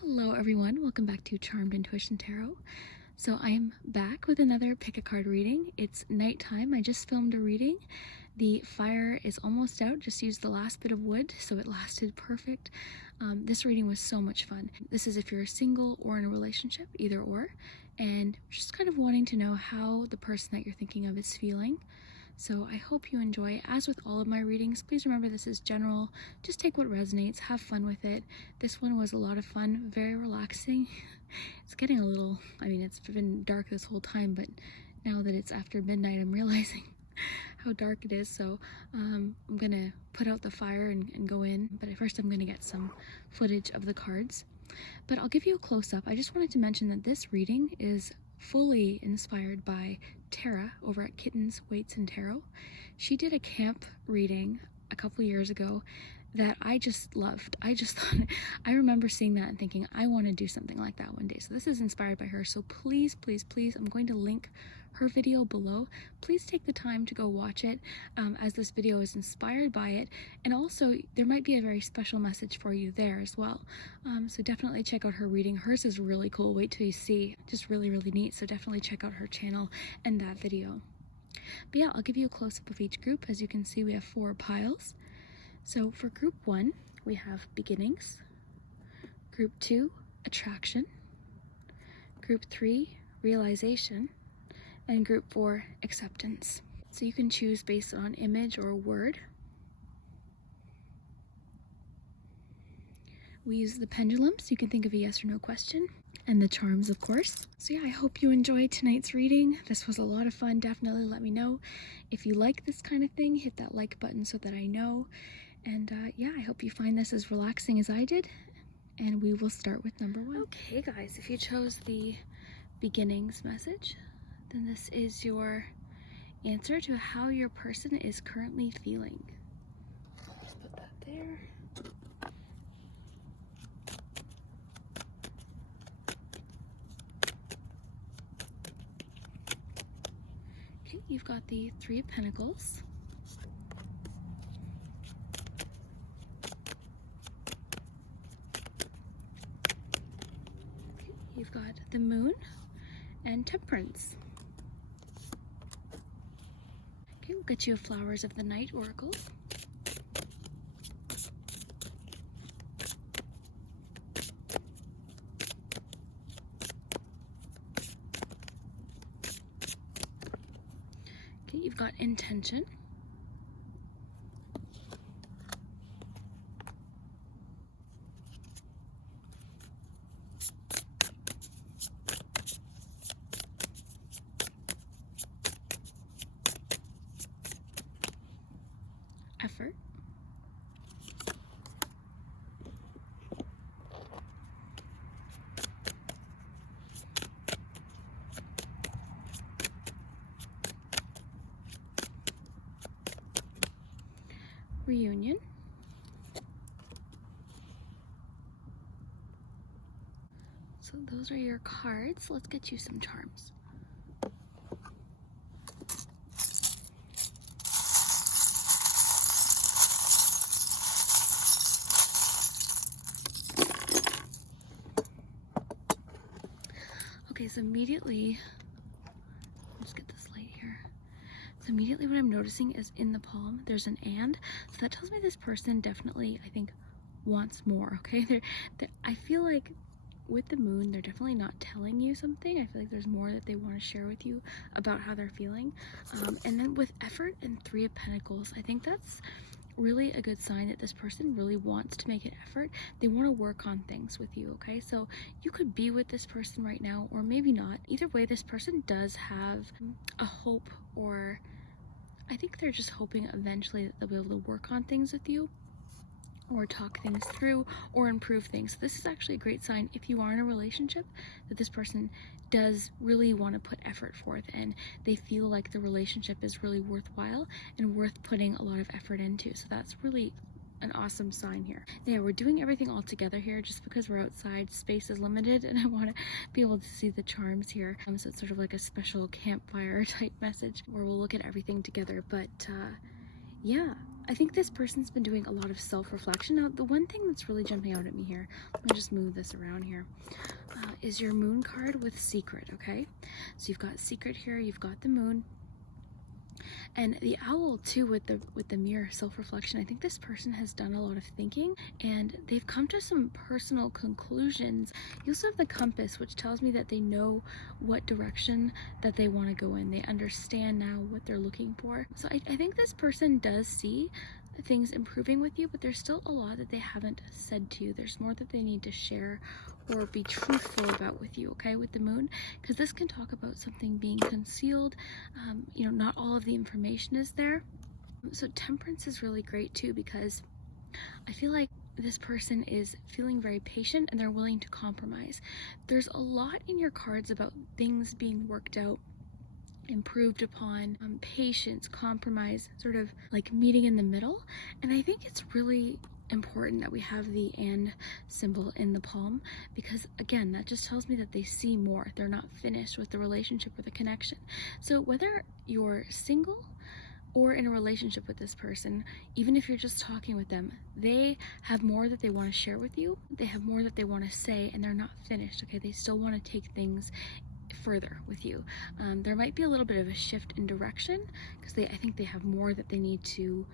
Hello everyone, welcome back to Charmed Intuition Tarot. So I am back with another pick a card reading. It's nighttime. I just filmed a reading. The fire is almost out, just used the last bit of wood, so it lasted perfect. This reading was so much fun. This is if you're single or in a relationship, either or, and just kind of wanting to know how the person that you're thinking of is feeling. So I hope you enjoy. As with all of my readings, please remember this is general. Just take what resonates, have fun with it. This one was a lot of fun, very relaxing. It's getting a little, it's been dark this whole time, but now that it's after midnight, I'm realizing how dark it is. So I'm gonna put out the fire and go in, but at first I'm gonna get some footage of the cards. But I'll give you a close-up. I just wanted to mention that this reading is fully inspired by Tara over at Kittens, Weights, and Tarot. She did a camp reading a couple years ago that I just loved. I just thought, I remember seeing that and thinking, I want to do something like that one day. So this is inspired by her. So please, please, please, I'm going to link her video below. Please take the time to go watch it, as this video is inspired by it. And also, there might be a very special message for you there as well. So definitely check out her reading. Hers is really cool. Wait till you see. Just really, really neat. So definitely check out her channel and that video. But yeah, I'll give you a close-up of each group. As you can see, we have 4 piles. So for group 1, we have beginnings. Group 2, attraction. Group 3, realization. And group 4, acceptance. So you can choose based on image or word. We use the pendulum, so you can think of a yes or no question, and the charms, of course. So yeah, I hope you enjoyed tonight's reading. This was a lot of fun. Definitely let me know if you like this kind of thing. Hit that like button so that I know. And yeah, I hope you find this as relaxing as I did. And we will start with number 1. Okay guys, if you chose the beginnings message, then this is your answer to how your person is currently feeling. Just put that there. Okay, you've got the 3 of Pentacles. Okay, you've got the Moon and Temperance. Okay, we'll get you a Flowers of the Night oracle. Okay, you've got Intention. Effort. Reunion. So those are your cards. Let's get you some charms. Okay, so immediately, let's get this light here. So immediately what I'm noticing is in the palm, there's an and. So that tells me this person definitely, I think, wants more, okay? I feel like with the Moon, they're definitely not telling you something. I feel like there's more that they want to share with you about how they're feeling. And then with Effort and 3 of Pentacles, I think that's really a good sign that this person really wants to make an effort. They want to work on things with you, okay? So you could be with this person right now, or maybe not. Either way, this person does have a hope, or I think they're just hoping eventually that they'll be able to work on things with you, or talk things through, or improve things. So this is actually a great sign if you are in a relationship that this person does really want to put effort forth, and they feel like the relationship is really worthwhile and worth putting a lot of effort into. So that's really an awesome sign here. Yeah, we're doing everything all together here just because we're outside. Space is limited and I want to be able to see the charms here. So it's sort of like a special campfire type message where we'll look at everything together. But yeah, I think this person's been doing a lot of self-reflection. Now, the one thing that's really jumping out at me here, let me just move this around here, is your moon card with secret, okay? So you've got secret here, you've got the moon, and the owl too with the mirror self-reflection. I think this person has done a lot of thinking and they've come to some personal conclusions. You also have the compass, which tells me that they know what direction that they want to go in. They understand now what they're looking for. So I think this person does see things improving with you, but there's still a lot that they haven't said to you. There's more that they need to share or be truthful about with you, okay, with the moon, because this can talk about something being concealed. You know, not all of the information is there. So temperance is really great too, because I feel like this person is feeling very patient and they're willing to compromise. There's a lot in your cards about things being worked out, improved upon, patience, compromise, sort of like meeting in the middle. And I think it's really important that we have the and symbol in the palm, because again, that just tells me that they see more. They're not finished with the relationship or the connection. So whether you're single or in a relationship with this person, even if you're just talking with them, they have more that they want to share with you. They have more that they want to say, and they're not finished, okay? They still want to take things further with you. There might be a little bit of a shift in direction because I think they have more that they need to,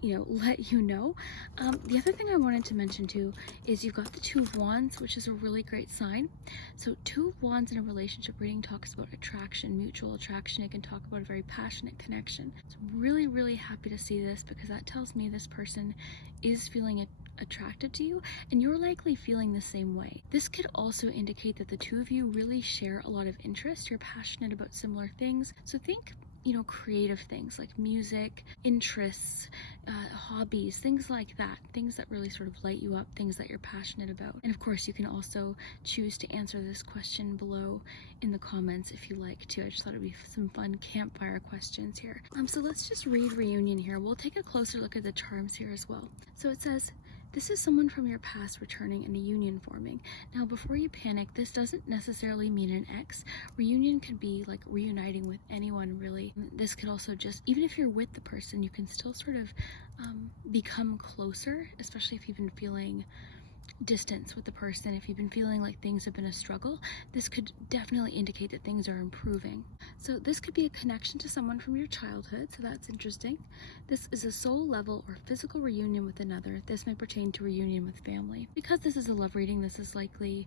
you know, let you know. The other thing I wanted to mention too is you've got the Two of Wands, which is a really great sign. So Two of Wands in a relationship reading talks about attraction, mutual attraction. It can talk about a very passionate connection. So I'm really, really happy to see this, because that tells me this person is feeling attracted to you, and you're likely feeling the same way. This could also indicate that the two of you really share a lot of interest. You're passionate about similar things. So think, you know, creative things like music, interests, hobbies, things like that, things that really sort of light you up, things that you're passionate about. And of course, you can also choose to answer this question below in the comments if you like to. I just thought it'd be some fun campfire questions here. So let's just read reunion here. We'll take a closer look at the charms here as well. So it says, this is someone from your past returning and a union forming. Now, before you panic, this doesn't necessarily mean an ex. Reunion could be like reuniting with anyone, really. This could also just, even if you're with the person, you can still sort of become closer, especially if you've been feeling distance with the person. If you've been feeling like things have been a struggle, this could definitely indicate that things are improving. So this could be a connection to someone from your childhood, so that's interesting. This is a soul level or physical reunion with another. This may pertain to reunion with family. Because this is a love reading, this is likely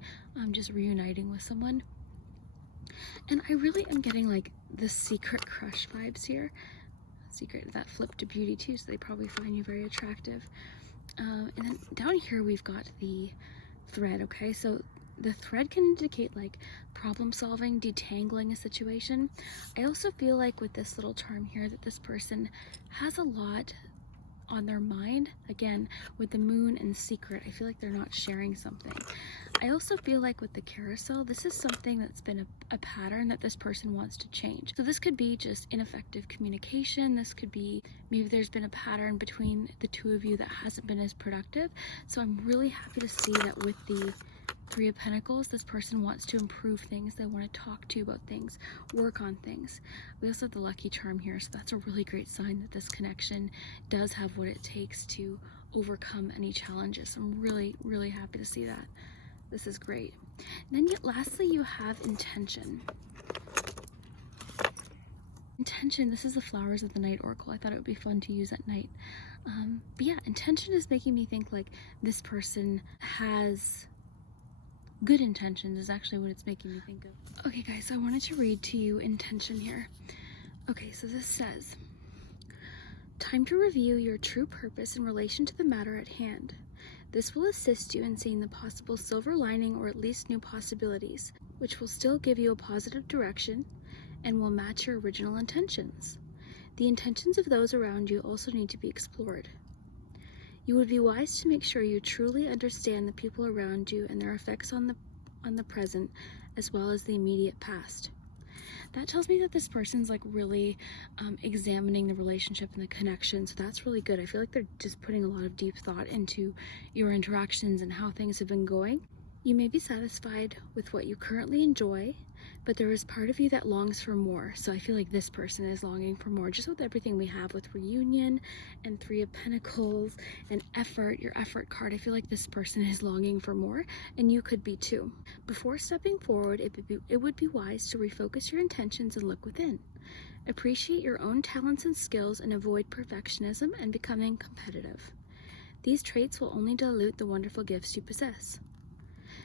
just reuniting with someone. And I really am getting like the secret crush vibes here. Secret, that flip to beauty too, so they probably find you very attractive. And then down here we've got the thread, okay? So the thread can indicate like problem solving, detangling a situation. I also feel like with this little charm here that this person has a lot on their mind. Again, with the moon and secret, I feel like they're not sharing something. I also feel like with the carousel, this is something that's been a pattern that this person wants to change. So this could be just ineffective communication. This could be maybe there's been a pattern between the two of you that hasn't been as productive. So I'm really happy to see that with the Three of Pentacles, this person wants to improve things. They want to talk to you about things, work on things. We also have the lucky charm here, so that's a really great sign that this connection does have what it takes to overcome any challenges. I'm really, really happy to see that. This is great. And then lastly, you have intention. Intention, this is the Flowers of the Night Oracle. I thought it would be fun to use at night. But yeah, intention is making me think like this person has good intentions, is actually what it's making me think of. Okay guys, so I wanted to read to you intention here. Okay, so this says, time to review your true purpose in relation to the matter at hand. This will assist you in seeing the possible silver lining, or at least new possibilities, which will still give you a positive direction and will match your original intentions. The intentions of those around you also need to be explored. You would be wise to make sure you truly understand the people around you and their effects on the present, as well as the immediate past. That tells me that this person's like really examining the relationship and the connection, so that's really good. I feel like they're just putting a lot of deep thought into your interactions and how things have been going. You may be satisfied with what you currently enjoy, but there is part of you that longs for more. So I feel like this person is longing for more, just with everything we have with reunion and Three of Pentacles and effort, your effort card. I feel like this person is longing for more, and you could be too. Before stepping forward, it would be wise to refocus your intentions and look within. Appreciate your own talents and skills and avoid perfectionism and becoming competitive. These traits will only dilute the wonderful gifts you possess.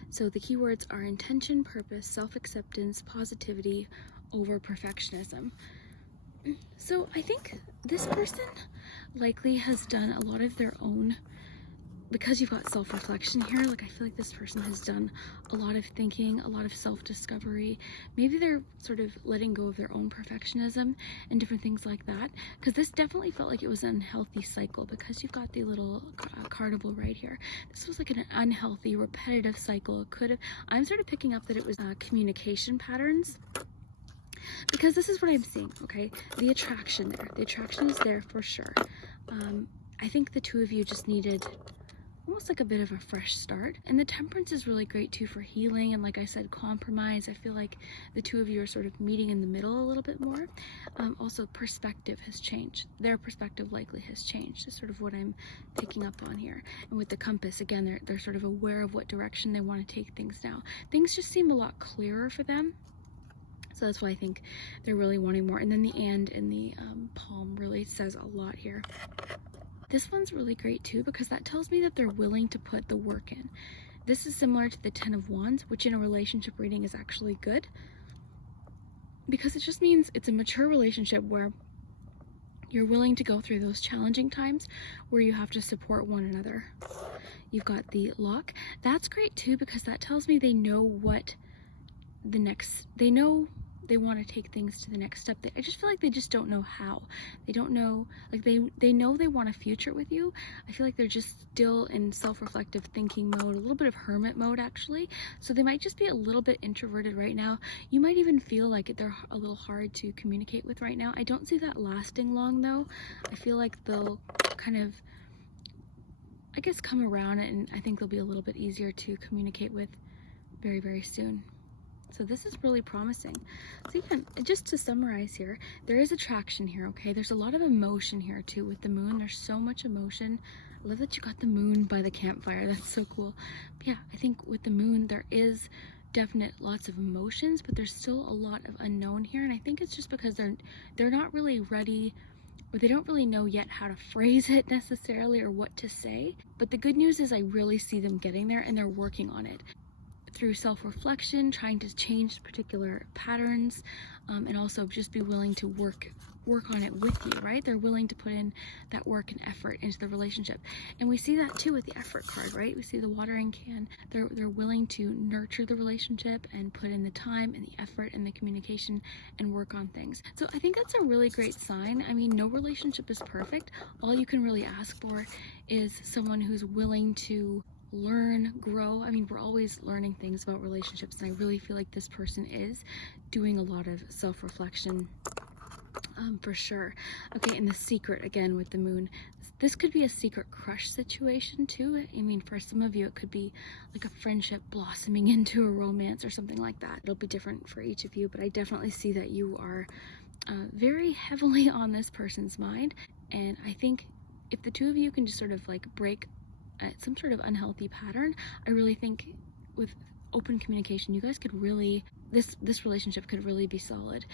So the keywords are intention, purpose, self-acceptance, positivity over perfectionism. So I think this person likely has done a lot of their own, because you've got self-reflection here, like I feel like this person has done a lot of thinking, a lot of self-discovery. Maybe they're sort of letting go of their own perfectionism and different things like that, because this definitely felt like it was an unhealthy cycle, because you've got the little carnival right here. This was like an unhealthy, repetitive cycle. It could have, I'm sort of picking up that it was communication patterns, because this is what I'm seeing, okay? The attraction there. The attraction is there for sure. I think the two of you just needed almost like a bit of a fresh start. And the temperance is really great too for healing, and like I said, compromise. I feel like the two of you are sort of meeting in the middle a little bit more. Also, perspective has changed. Their perspective likely has changed, is sort of what I'm picking up on here. And with the compass, again, they're sort of aware of what direction they want to take things now. Things just seem a lot clearer for them. So that's why I think they're really wanting more. And then the and in the palm really says a lot here. This one's really great too, because that tells me that they're willing to put the work in. This is similar to the Ten of Wands, which in a relationship reading is actually good, because it just means it's a mature relationship where you're willing to go through those challenging times where you have to support one another. You've got the Lock. That's great too, because that tells me they know what the next, they know they want to take things to the next step. I just feel like they just don't know how. They don't know, like they know they want a future with you. I feel like they're just still in self-reflective thinking mode, a little bit of hermit mode actually. So they might just be a little bit introverted right now. You might even feel like they're a little hard to communicate with right now. I don't see that lasting long though. I feel like they'll kind of, I guess, come around, and I think they'll be a little bit easier to communicate with very, very soon. So this is really promising. So again, just to summarize here, there is attraction here, okay? There's a lot of emotion here too with the moon. There's so much emotion. I love that you got the moon by the campfire. That's so cool. But yeah, I think with the moon, there is definite lots of emotions, but there's still a lot of unknown here. And I think it's just because they're not really ready, or they don't really know yet how to phrase it necessarily or what to say. But the good news is I really see them getting there, and they're working on it through self-reflection, trying to change particular patterns, and also just be willing to work on it with you, right? They're willing to put in that work and effort into the relationship. And we see that too with the effort card, right? We see the watering can. They're willing to nurture the relationship and put in the time and the effort and the communication and work on things. So I think that's a really great sign. I mean, no relationship is perfect. All you can really ask for is someone who's willing to learn, grow. I mean, we're always learning things about relationships, and I really feel like this person is doing a lot of self-reflection for sure. Okay, and the secret again with the moon. This could be a secret crush situation too. I mean, for some of you, it could be like a friendship blossoming into a romance or something like that. It'll be different for each of you, but I definitely see that you are very heavily on this person's mind. And I think if the two of you can just sort of like break some sort of unhealthy pattern, I really think with open communication, you guys could really, this relationship could really be solid.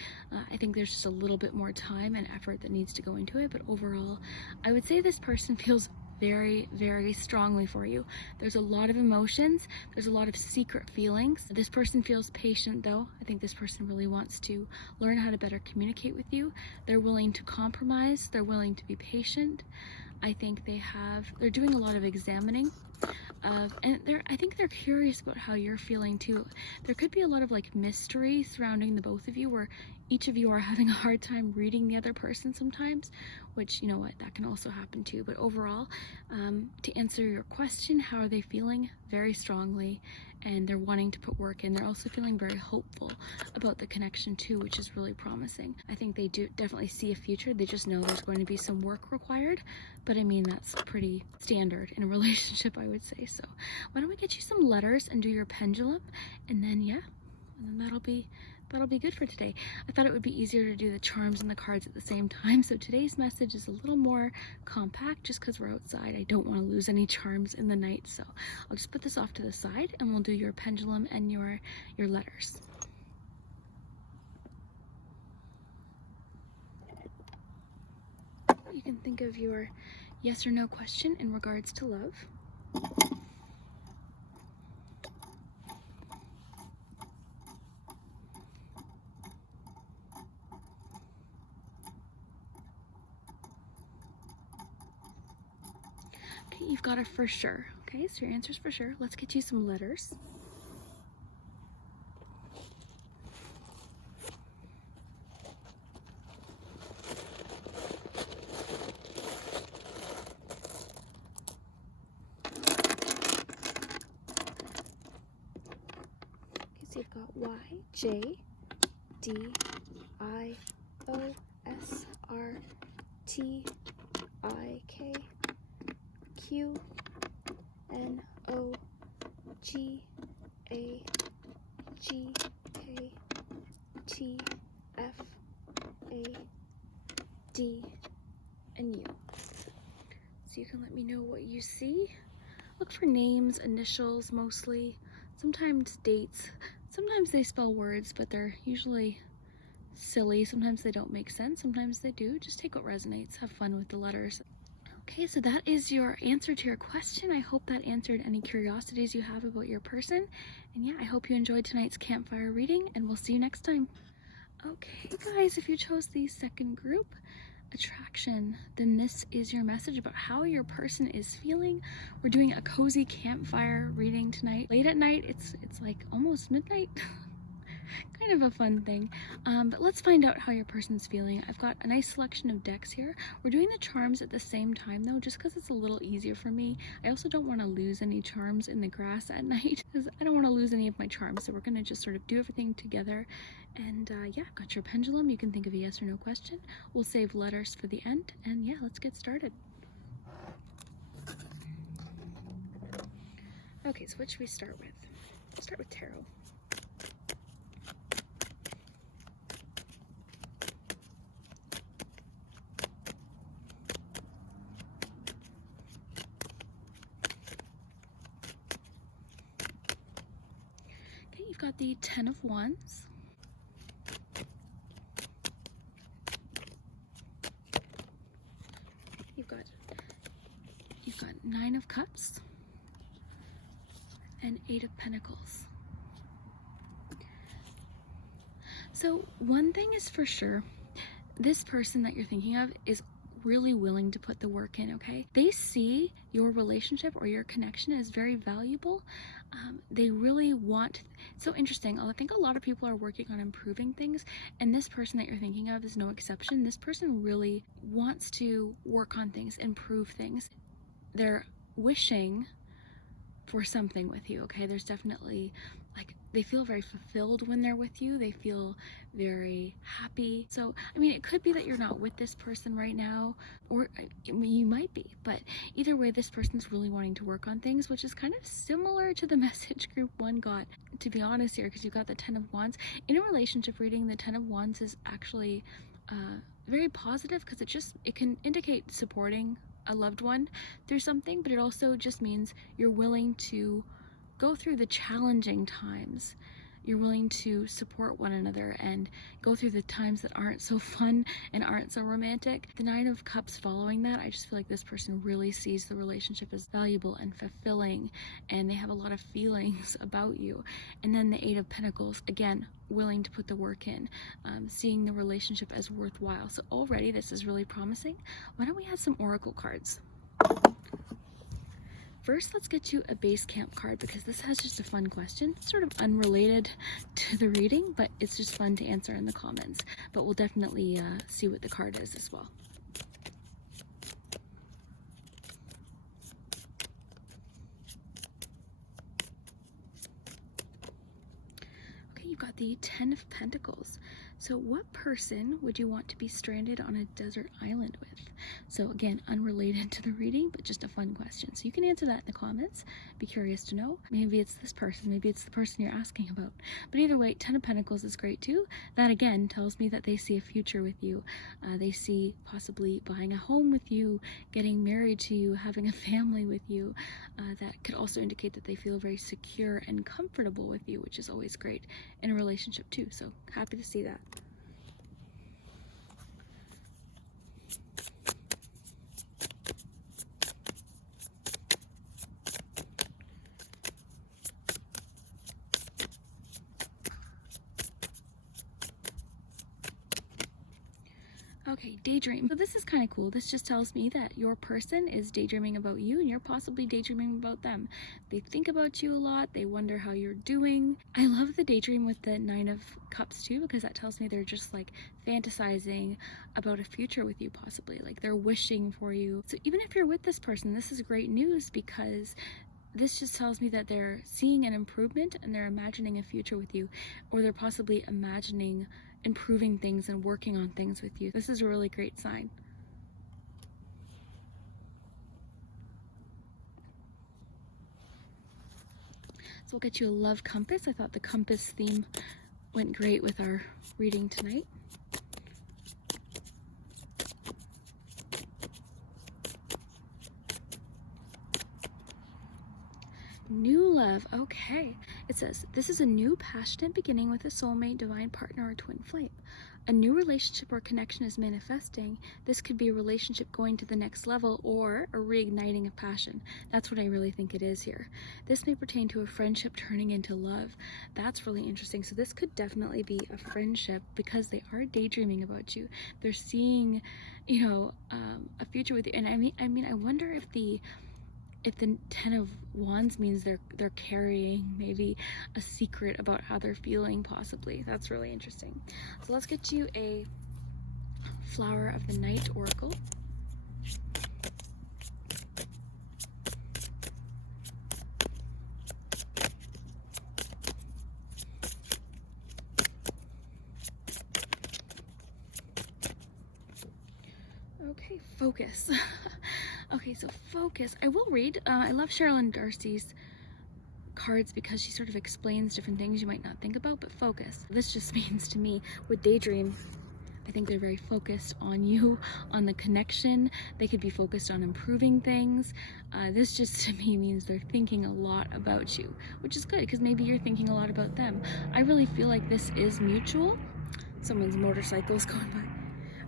I think there's just a little bit more time and effort that needs to go into it, but overall, I would say this person feels very, very strongly for you. There's a lot of emotions. There's a lot of secret feelings. This person feels patient though. I think this person really wants to learn how to better communicate with you. They're willing to compromise. They're willing to be patient. I think they're doing a lot of examining, and I think they're curious about how you're feeling too. There could be a lot of like mystery surrounding the both of you, where each of you are having a hard time reading the other person sometimes, which, you know what, that can also happen too. But overall, to answer your question, how are they feeling? Very strongly, and they're wanting to put work in. They're also feeling very hopeful about the connection too, which is really promising. I think they do definitely see a future. They just know there's going to be some work required, but I mean, that's pretty standard in a relationship, I would say. So why don't we get you some letters and do your pendulum, and then that'll be good for today. I thought it would be easier to do the charms and the cards at the same time, so today's message is a little more compact just because we're outside. I don't want to lose any charms in the night, so I'll just put this off to the side and we'll do your pendulum and your letters. You can think of your yes or no question in regards to love. Okay, you've got a for sure. Okay, so your answer's for sure. Let's get you some letters. So you've got Y, J, D, I, O, S, R, T, I, K, Q, N, O, G, A, G, K, T, F, A, D, and U. So you can let me know what you see. Look for names, initials mostly, sometimes dates. Sometimes they spell words, but they're usually silly. Sometimes they don't make sense. Sometimes they do. Just take what resonates. Have fun with the letters. Okay, so that is your answer to your question. I hope that answered any curiosities you have about your person. And yeah, I hope you enjoyed tonight's campfire reading, and we'll see you next time. Okay, guys, if you chose the second group, attraction, then this is your message about how your person is feeling. We're doing a cozy campfire reading tonight. Late at night, it's like almost midnight. Kind of a fun thing. But let's find out how your person's feeling. I've got a nice selection of decks here. We're doing the charms at the same time though, just because it's a little easier for me. I also don't want to lose any charms in the grass at night, because I don't want to lose any of my charms. So we're going to just sort of do everything together. And yeah, I've got your pendulum. You can think of a yes or no question. We'll save letters for the end. And yeah, let's get started. Okay, so what should we start with? Let's start with tarot. Okay, you've got the 10 of Wands. You've got 9 of Cups and 8 of Pentacles. So one thing is for sure, this person that you're thinking of is really willing to put the work in, okay? They see your relationship or your connection as very valuable. They really want, so interesting, I think a lot of people are working on improving things, and this person that you're thinking of is no exception. This person really wants to work on things, improve things. They're wishing for something with you, okay? There's definitely, like, they feel very fulfilled when they're with you. They feel very happy. So, I mean, it could be that you're not with this person right now, or I mean, you might be, but either way, this person's really wanting to work on things, which is kind of similar to the message group 1 got, to be honest here, because you got the 10 of Wands. In a relationship reading, the 10 of Wands is actually very positive, because it can indicate supporting a loved one through something, but it also just means you're willing to go through the challenging times. You're willing to support one another and go through the times that aren't so fun and aren't so romantic. The 9 of Cups following that, I just feel like this person really sees the relationship as valuable and fulfilling, and they have a lot of feelings about you. And then the 8 of Pentacles, again, willing to put the work in, seeing the relationship as worthwhile. So already this is really promising. Why don't we have some oracle cards? first, let's get you a Basecamp card because this has just a fun question. It's sort of unrelated to the reading, but it's just fun to answer in the comments. But we'll definitely see what the card is as well. Okay, you've got the 10 of Pentacles. So what person would you want to be stranded on a desert island with? So again, unrelated to the reading, but just a fun question. So you can answer that in the comments. Be curious to know. Maybe it's this person, maybe it's the person you're asking about. But either way, 10 of Pentacles is great too. That again tells me that they see a future with you. They see possibly buying a home with you, getting married to you, having a family with you. That could also indicate that they feel very secure and comfortable with you, which is always great in a relationship too. So happy to see that. Okay, daydream. So this is kind of cool. This just tells me that your person is daydreaming about you and you're possibly daydreaming about them. They think about you a lot. They wonder how you're doing. I love the daydream with the 9 of Cups too, because that tells me they're just like fantasizing about a future with you possibly. Like they're wishing for you. So even if you're with this person, this is great news because this just tells me that they're seeing an improvement and they're imagining a future with you, or they're possibly imagining improving things and working on things with you. This is a really great sign. So we'll get you a love compass. I thought the compass theme went great with our reading tonight. New love. Okay. It says, this is a new passionate beginning with a soulmate, divine partner, or twin flame. A new relationship or connection is manifesting. This could be a relationship going to the next level or a reigniting of passion. That's what I really think it is here. This may pertain to a friendship turning into love. That's really interesting. So this could definitely be a friendship because they are daydreaming about you. They're seeing, you know, a future with you. And I mean, I wonder if the 10 of Wands means they're carrying maybe a secret about how they're feeling possibly. That's really interesting. So let's get you a Flower of the Night oracle. Okay, focus. Okay, so focus. I will read. I love Sherilyn Darcy's cards because she sort of explains different things you might not think about, but focus. This just means to me with daydream, I think they're very focused on you, on the connection. They could be focused on improving things. This just to me means they're thinking a lot about you, which is good because maybe you're thinking a lot about them. I really feel like this is mutual. Someone's motorcycle is going by.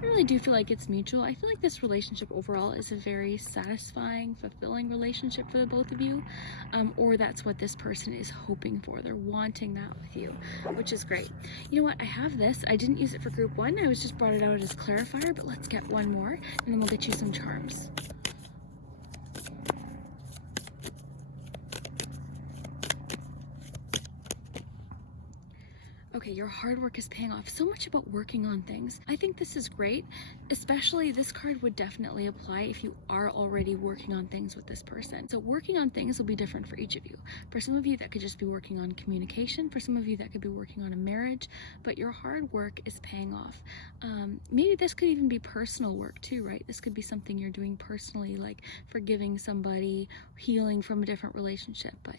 I really do feel like it's mutual. I feel like this relationship overall is a very satisfying, fulfilling relationship for the both of you, or that's what this person is hoping for. They're wanting that with you, which is great. You know what? I have this. I didn't use it for group 1. I was just brought it out as clarifier, but let's get one more, and then we'll get you some charms. Okay, your hard work is paying off. So much about working on things. I think this is great, especially this card would definitely apply if you are already working on things with this person. So working on things will be different for each of you. For some of you, that could just be working on communication. For some of you, that could be working on a marriage, but your hard work is paying off. Maybe this could even be personal work too, right? This could be something you're doing personally, like forgiving somebody, healing from a different relationship, but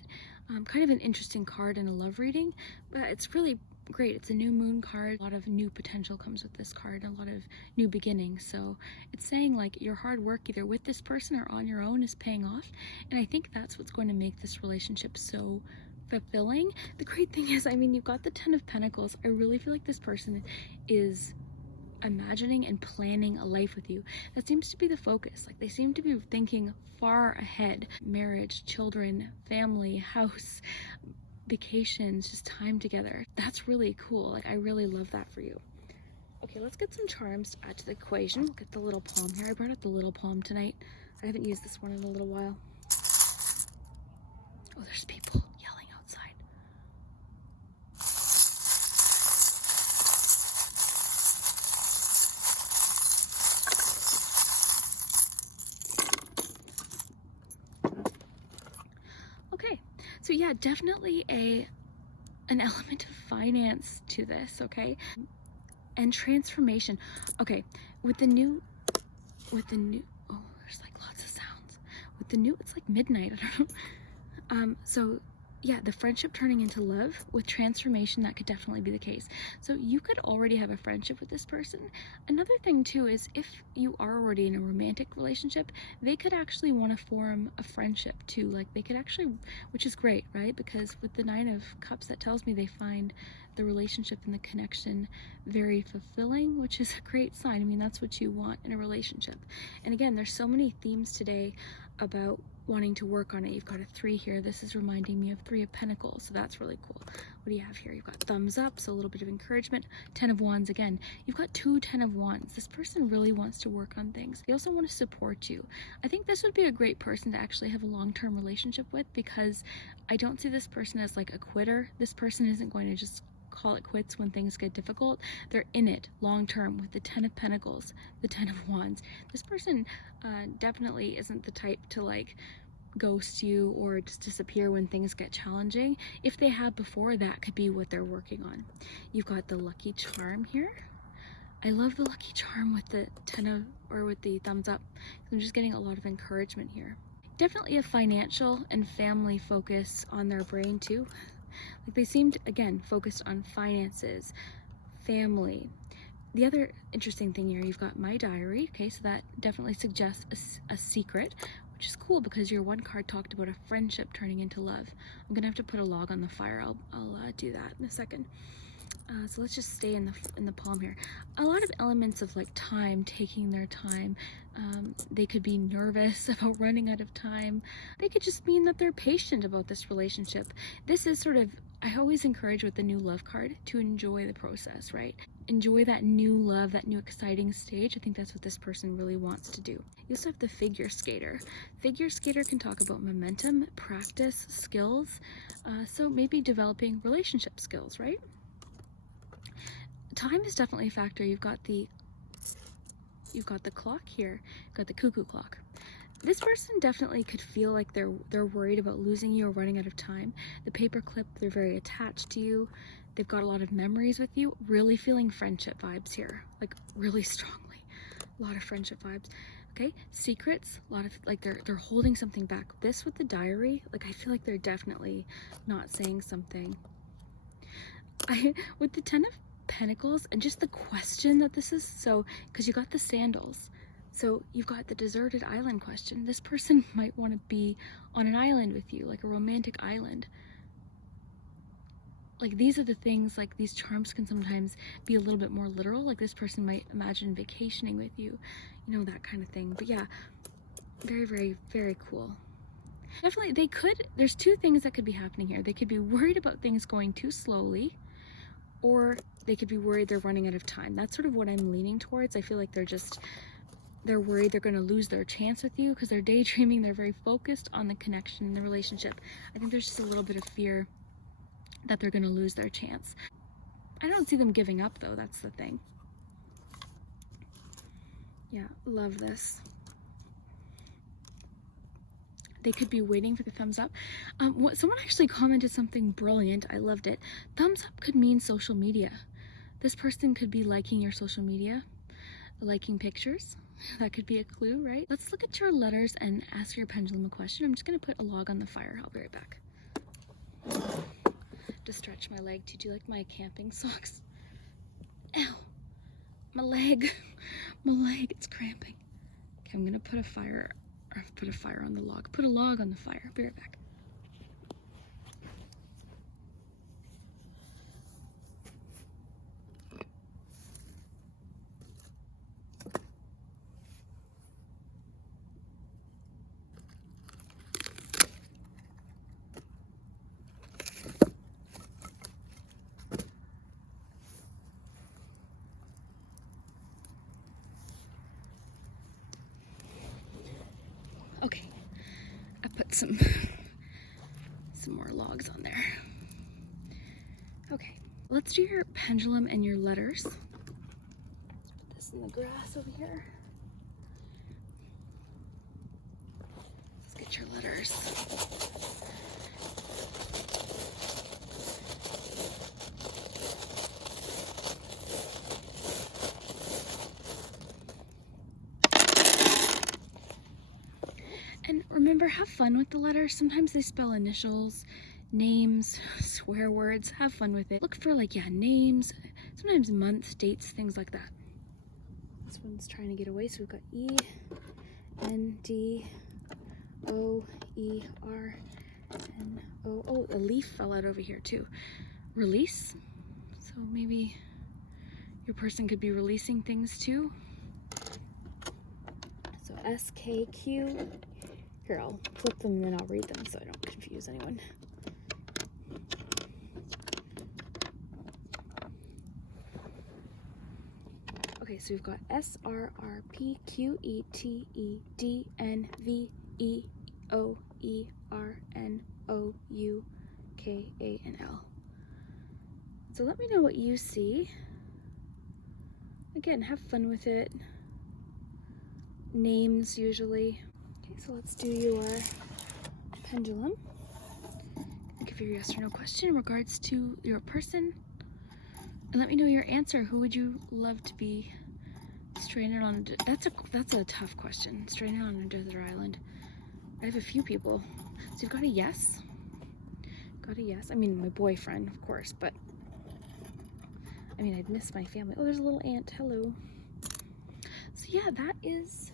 kind of an interesting card in a love reading, but it's really great. It's a new moon card. A lot of new potential comes with this card, a lot of new beginnings. So it's saying like your hard work either with this person or on your own is paying off. And I think that's what's going to make this relationship so fulfilling. The great thing is, I mean, you've got the 10 of Pentacles. I really feel like this person is imagining and planning a life with you. That seems to be the focus. Like they seem to be thinking far ahead. Marriage, children, family, house, vacations, just time together. That's really cool. Like I really love that for you. Okay, let's get some charms to add to the equation. We'll get the little palm here. I brought out the little palm tonight. I haven't used this one in a little while. Oh, there's people yelling outside. Okay, so yeah, definitely an element of finance to this, okay? And transformation. Okay, with the new, oh, there's like lots of sounds. With the new, it's like midnight, I don't know. So yeah, the friendship turning into love with transformation, that could definitely be the case. So you could already have a friendship with this person. Another thing too is if you are already in a romantic relationship, they could actually want to form a friendship too. Like they could actually, which is great, right? Because with the Nine of Cups, that tells me they find the relationship and the connection very fulfilling, which is a great sign. I mean, that's what you want in a relationship. And again, there's so many themes today about wanting to work on it. You've got a 3 here. This is reminding me of 3 of Pentacles, so that's really cool. What do you have here? You've got thumbs up, so a little bit of encouragement. 10 of Wands again. You've got 2 10 of Wands. This person really wants to work on things. They also want to support you. I think this would be a great person to actually have a long-term relationship with, because I don't see this person as like a quitter. This person isn't going to just call it quits when things get difficult. They're in it long term with the 10 of Pentacles, the 10 of Wands. This person definitely isn't the type to like ghost you or just disappear when things get challenging. If they have before, that could be what they're working on. You've got the lucky charm here. I love the lucky charm with the 10 of, or with the thumbs up. I'm just getting a lot of encouragement here. Definitely a financial and family focus on their brain too. Like they seemed, again, focused on finances, family. The other interesting thing here, you've got my diary. Okay, so that definitely suggests a secret, which is cool because your 1 card talked about a friendship turning into love. I'm gonna have to put a log on the fire. I'll do that in a second. So let's just stay in the palm here. A lot of elements of like time, taking their time. They could be nervous about running out of time. They could just mean that they're patient about this relationship. This is sort of, I always encourage with the new love card to enjoy the process, right? Enjoy that new love, that new exciting stage. I think that's what this person really wants to do. You also have the figure skater. Figure skater can talk about momentum, practice, skills. So maybe developing relationship skills, right? Time is definitely a factor. You've got the clock here. You've got the cuckoo clock. This person definitely could feel like they're worried about losing you or running out of time. The paperclip, they're very attached to you. They've got a lot of memories with you. Really feeling friendship vibes here, like really strongly. A lot of friendship vibes. Okay, secrets, a lot of like they're holding something back. This with the diary, like I feel like they're definitely not saying something. With the 10 of Pentacles and just the question that this is, so because you got the sandals, so you've got the deserted island question. This person might want to be on an island with you, like a romantic island. Like these are the things, like these charms can sometimes be a little bit more literal. Like this person might imagine vacationing with you, you know, that kind of thing. But yeah, very, very, very cool. Definitely, they could, there's 2 things that could be happening here. They could be worried about things going too slowly, or they could be worried they're running out of time. That's sort of what I'm leaning towards. I feel like they're worried they're going to lose their chance with you because they're daydreaming. They're very focused on the connection and the relationship. I think there's just a little bit of fear that they're going to lose their chance. I don't see them giving up though. That's the thing. Yeah, love this. They could be waiting for the thumbs up. Someone actually commented something brilliant. I loved it. Thumbs up could mean social media. This person could be liking your social media, liking pictures. That could be a clue, right? Let's look at your letters and ask your pendulum a question. I'm just gonna put a log on the fire. I'll be right back. To stretch my leg. Do you like my camping socks? Ow, my leg, my leg, it's cramping. Okay, I'm gonna put a fire on the log. Put a log on the fire. I'll be right back. Okay, I put some legs on there. Okay, let's do your pendulum and your letters. Let's put this in the grass over here. Let's get your letters. And remember, have fun with the letters. Sometimes they spell initials, names, swear words. Have fun with it. Look for names, sometimes months, dates, things like that. This one's trying to get away, so we've got E, N, D, O, E, R, N, O. Oh, a leaf fell out over here too. Release. So maybe your person could be releasing things too. So S, K, Q. Here, I'll flip them and then I'll read them so I don't confuse anyone. Okay, so we've got S, R, R, P, Q, E, T, E, D, N, V, E, O, E, R, N, O, U, K, A, and L. So let me know what you see. Again, have fun with it. Names usually. Okay, so let's do your pendulum. Give your yes or no question in regards to your person. And let me know your answer. Who would you love to be stranded on? That's a tough question. Stranded on a desert island. I have a few people. So you've got a yes. Got a yes. I mean, my boyfriend, of course, but I mean, I'd miss my family. Oh, there's a little ant. Hello. So yeah, that is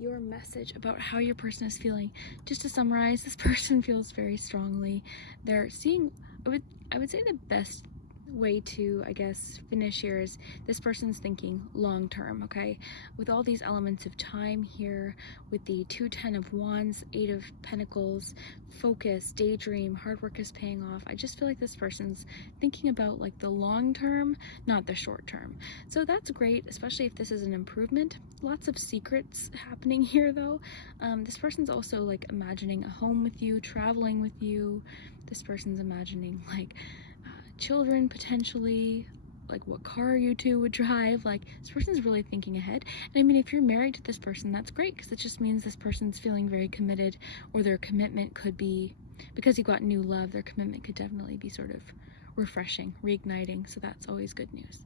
your message about how your person is feeling. Just to summarize, this person feels very strongly. They're seeing, I would say the best way to, I guess, finish here is this person's thinking long term, okay? With all these elements of time here, with the 2 10 of Wands, 8 of Pentacles, focus, daydream, hard work is paying off. I just feel like this person's thinking about like the long term, not the short term. So that's great, especially if this is an improvement. Lots of secrets happening here though. This person's also like imagining a home with you, traveling with you. This person's imagining like children potentially, like what car you two would drive. Like this person's really thinking ahead. And I mean, if you're married to this person, that's great, because it just means this person's feeling very committed, or their commitment could be, because you got new love, their commitment could definitely be sort of refreshing, reigniting. So that's always good news.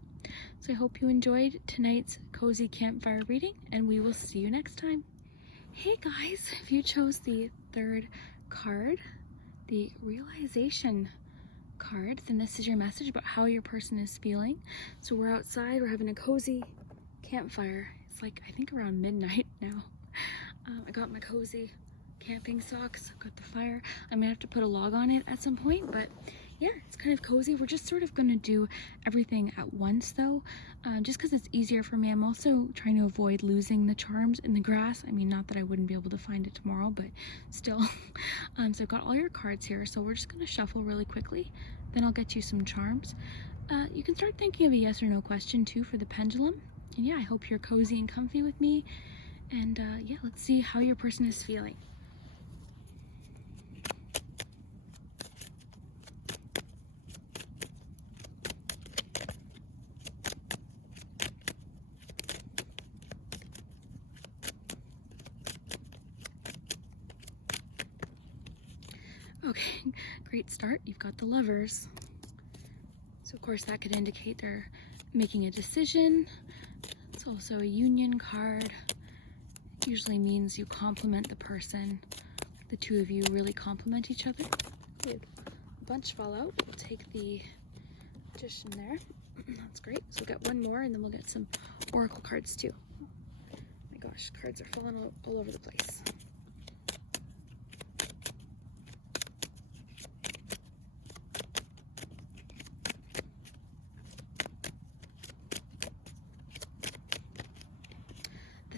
So I hope you enjoyed tonight's cozy campfire reading, and we will see you next time. Hey guys, if you chose the 3rd card, the realization card, then this is your message about how your person is feeling. So we're outside, we're having a cozy campfire. It's like, I think around midnight now. I got my cozy camping socks, got the fire. I'm gonna have to put a log on it at some point, but yeah, it's kind of cozy. We're just sort of gonna do everything at once though, just because it's easier for me. I'm also trying to avoid losing the charms in the grass. I mean, not that I wouldn't be able to find it tomorrow, but still. So I've got all your cards here, so we're just gonna shuffle really quickly, then I'll get you some charms. You can start thinking of a yes or no question too for the pendulum. And yeah, I hope you're cozy and comfy with me. And yeah, let's see how your person is feeling. Okay, great start. You've got the Lovers. So of course that could indicate they're making a decision. It's also a Union card. It usually means you complement the person. The two of you really complement each other. Okay, a bunch fall out. We'll take the Magician there. That's great. So we'll get one more, and then we'll get some Oracle cards too. Oh my gosh, cards are falling all over the place.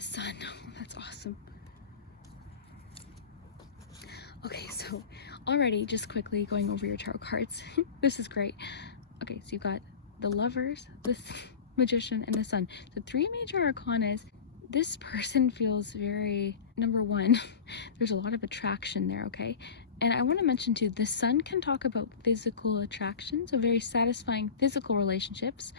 Sun. That's awesome. Okay, so already just quickly going over your tarot cards. This is great. Okay, so you've got the Lovers, the Magician, and the Sun. The 3 major arcanas. This person feels very, number one, there's a lot of attraction there, okay? And I want to mention too, the sun can talk about physical attraction, so very satisfying physical relationships.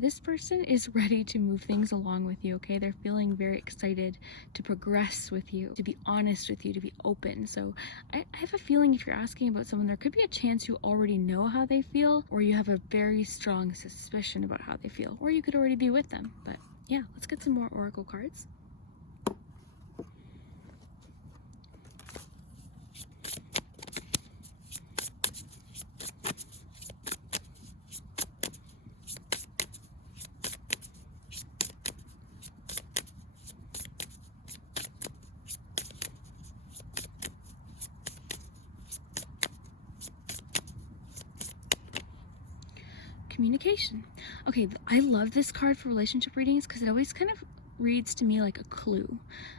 This person is ready to move things along with you, okay? They're feeling very excited to progress with you, to be honest with you, to be open. So I have a feeling if you're asking about someone, there could be a chance you already know how they feel, or you have a very strong suspicion about how they feel, or you could already be with them. But yeah, let's get some more oracle cards. Communication. Okay, I love this card for relationship readings because it always kind of reads to me like a clue.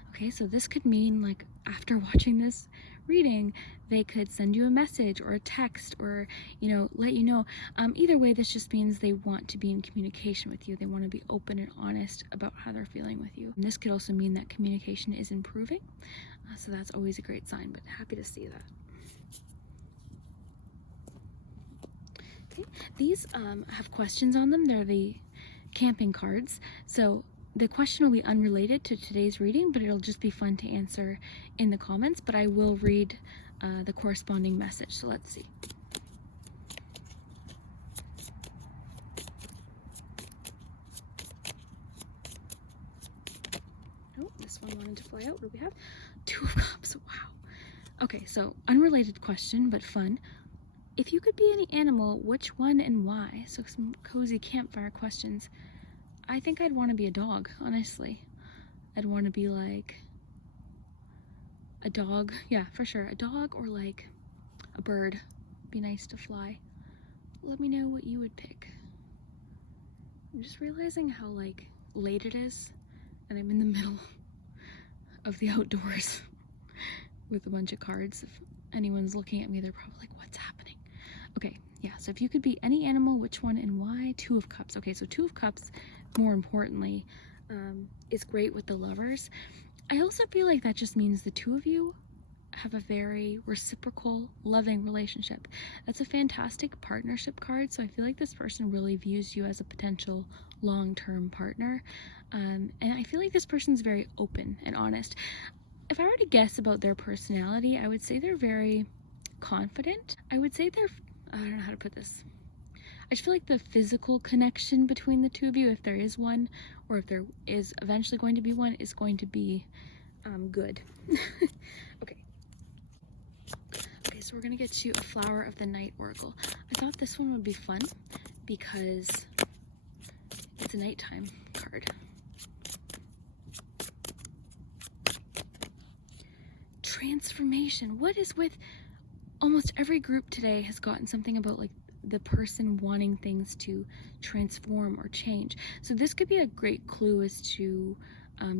Okay, so this could mean like after watching this reading, they could send you a message or a text or, you know, let you know. Either way, this just means they want to be in communication with you. They want to be open and honest about how they're feeling with you. And this could also mean that communication is improving. So that's always a great sign, but happy to see that. These have questions on them. They're the camping cards. So the question will be unrelated to today's reading, but it'll just be fun to answer in the comments. But I will read the corresponding message. So let's see. Oh, this one wanted to fly out. What do we have? 2 of Cups. Wow. Okay, so unrelated question, but fun. If you could be any animal, which one and why? So some cozy campfire questions. I think I'd want to be a dog, honestly. I'd want to be like a dog. Yeah, for sure. A dog or like a bird. Be nice to fly. Let me know what you would pick. I'm just realizing how like late it is and I'm in the middle of the outdoors with a bunch of cards. If anyone's looking at me, they're probably like, what's happening? Okay, yeah, so if you could be any animal, which one and why? 2 of Cups. Okay, so 2 of Cups, more importantly, is great with the lovers. I also feel like that just means the 2 of you have a very reciprocal, loving relationship. That's a fantastic partnership card, so I feel like this person really views you as a potential long-term partner. And I feel like this person's very open and honest. If I were to guess about their personality, I would say they're very confident. I would say they're, I don't know how to put this. I just feel like the physical connection between the 2 of you, if there is one, or if there is eventually going to be one, is going to be good. Okay. Okay, so we're gonna get you a Flower of the Night Oracle. I thought this one would be fun because it's a nighttime card. Transformation. What is with almost every group today has gotten something about like the person wanting things to transform or change. So this could be a great clue as to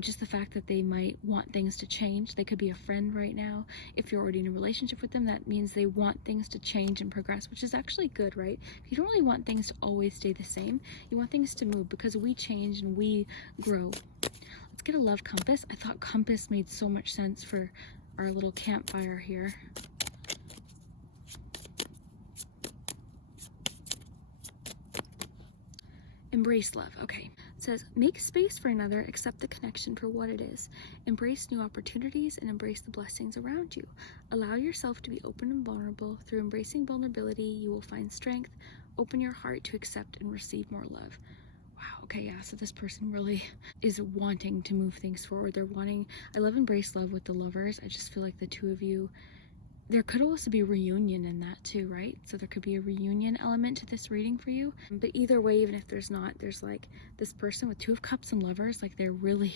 just the fact that they might want things to change. They could be a friend right now. If you're already in a relationship with them, that means they want things to change and progress, which is actually good, right? You don't really want things to always stay the same. You want things to move because we change and we grow. Let's get a love compass. I thought compass made so much sense for our little campfire here. Embrace love. Okay. It says, make space for another, accept the connection for what it is. Embrace new opportunities and embrace the blessings around you. Allow yourself to be open and vulnerable. Through embracing vulnerability, you will find strength. Open your heart to accept and receive more love. Wow, okay, yeah, so this person really is wanting to move things forward. They're wanting, I love embrace love with the lovers. I just feel like the 2 of you, there could also be a reunion in that too, right? So there could be a reunion element to this reading for you. But either way, even if there's not, there's like this person with 2 of Cups and lovers, like they really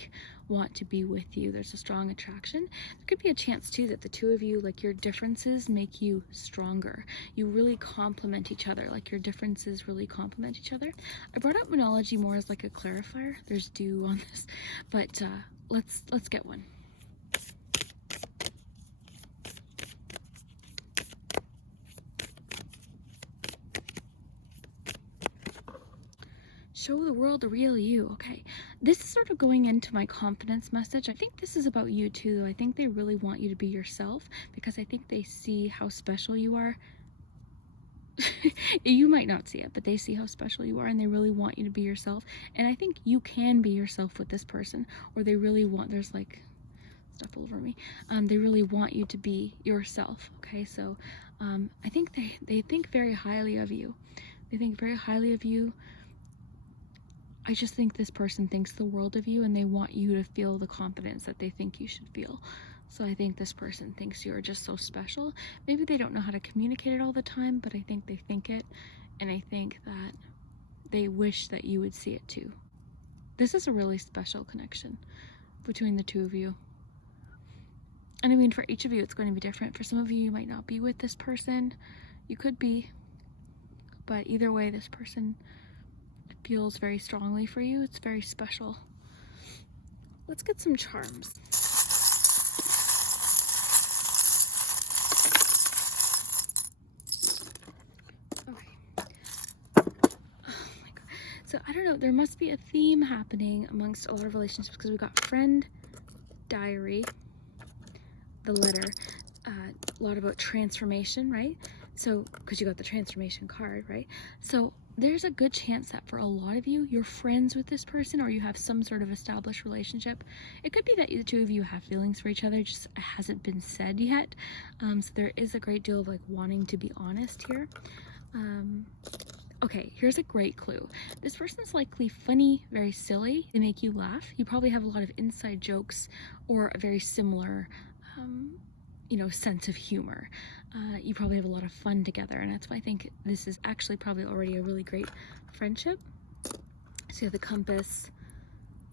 want to be with you. There's a strong attraction. There could be a chance too that the 2 of you, like your differences make you stronger. You really complement each other, like your differences really complement each other. I brought up Moonology more as like a clarifier. There's dew on this, but let's get one. Show the world the real you. Okay, this is sort of going into my confidence message. I think this is about you too. I think they really want you to be yourself, because I think they see how special you are. You might not see it, but they see how special you are, and they really want you to be yourself. And I think you can be yourself with this person, or they really want, there's like stuff all over me. They really want you to be yourself. Okay, so I think they think very highly of you. They think very highly of you. I just think this person thinks the world of you, and they want you to feel the confidence that they think you should feel. So I think this person thinks you are just so special. Maybe they don't know how to communicate it all the time, but I think they think it, and I think that they wish that you would see it too. This is a really special connection between the two of you. And I mean, for each of you, it's going to be different. For some of you, you might not be with this person. You could be, but either way, this person feels very strongly for you. It's very special. Let's get some charms. Okay. Oh my god. So I don't know, there must be a theme happening amongst a lot of relationships, because we got friend, diary, the letter, a lot about transformation, right? So, because you got the transformation card, right? So there's a good chance that for a lot of you, you're friends with this person, or you have some sort of established relationship. It could be that the two of you have feelings for each other, just hasn't been said yet. So there is a great deal of like wanting to be honest here. Okay, here's a great clue. This person's likely funny, very silly. They make you laugh. You probably have a lot of inside jokes, or a very similar sense of humor. You probably have a lot of fun together, and that's why I think this is actually probably already a really great friendship. So you have the compass,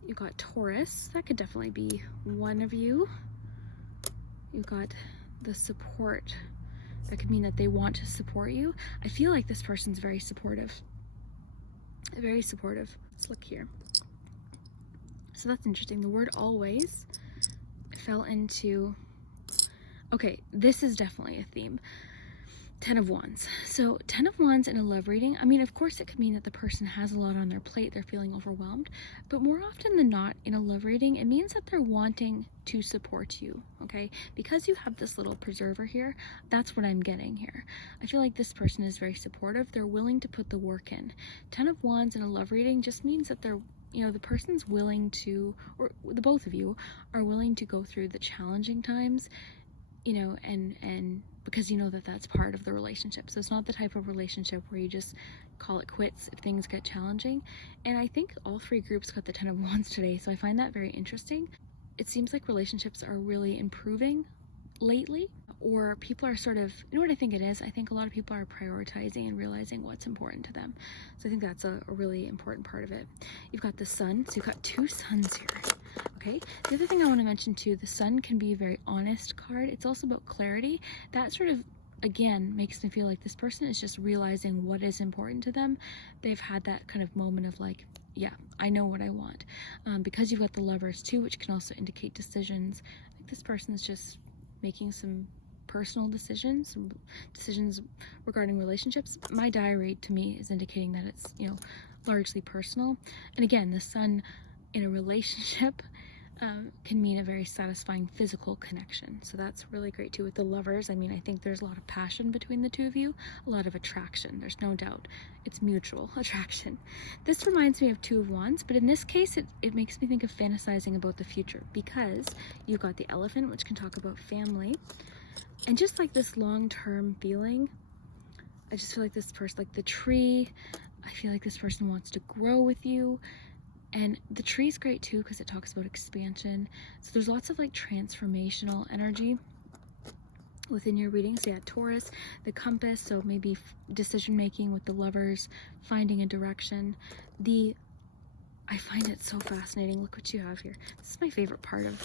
you've got Taurus, that could definitely be one of you. You've got the support, that could mean that they want to support you. I feel like this person's very supportive. Very supportive. Let's look here. So that's interesting. The word always fell into, okay, this is definitely a theme. 10 of Wands. So 10 of Wands in a love reading, I mean, of course it could mean that the person has a lot on their plate, they're feeling overwhelmed, but more often than not in a love reading, it means that they're wanting to support you, okay? Because you have this little preserver here, that's what I'm getting here. I feel like this person is very supportive. They're willing to put the work in. 10 of Wands in a love reading just means that they're, the person's willing to, or the both of you are willing to go through the challenging times, and because you know that that's part of the relationship. So it's not the type of relationship where you just call it quits if things get challenging. And I think all three groups got the 10 of Wands today, so I find that very interesting. It seems like relationships are really improving lately, or people are sort of, you know what I think it is? I think a lot of people are prioritizing and realizing what's important to them. So I think that's a really important part of it. You've got the sun, so you've got two suns here. Okay, the other thing I want to mention too, the sun can be a very honest card. It's also about clarity. That sort of, again, makes me feel like this person is just realizing what is important to them. They've had that kind of moment of like, yeah, I know what I want. Because you've got the lovers too, which can also indicate decisions. I think this person's just making some personal decisions, some decisions regarding relationships. My diary to me is indicating that it's, largely personal. And again, the sun in a relationship can mean a very satisfying physical connection. So that's really great too with the lovers. I mean, I think there's a lot of passion between the two of you, a lot of attraction. There's no doubt. It's mutual attraction. This reminds me of 2 of Wands, but in this case, it makes me think of fantasizing about the future, because you've got the elephant, which can talk about family. And just like this long-term feeling, I just feel like this person, like the tree, I feel like this person wants to grow with you. And the tree's great too, because it talks about expansion. So there's lots of like transformational energy within your reading. So yeah, Taurus, the compass, so maybe decision making with the lovers, finding a direction. I find it so fascinating. Look what you have here. This is my favorite part of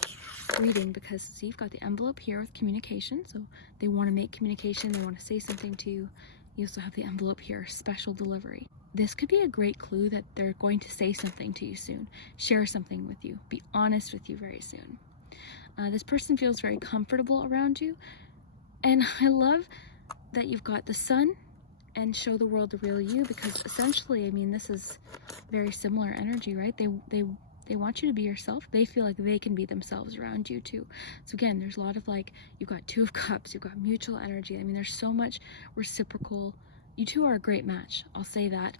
reading, because see, you've got the envelope here with communication. So they want to make communication, they want to say something to you. You also have the envelope here, special delivery. This could be a great clue that they're going to say something to you soon, share something with you, be honest with you very soon. This person feels very comfortable around you. And I love that you've got the sun and show the world the real you, because essentially, I mean, this is very similar energy, right? They want you to be yourself. They feel like they can be themselves around you too. So again, there's a lot of like, you've got Two of Cups, you've got mutual energy. I mean, there's so much reciprocal. You two are a great match, I'll say that.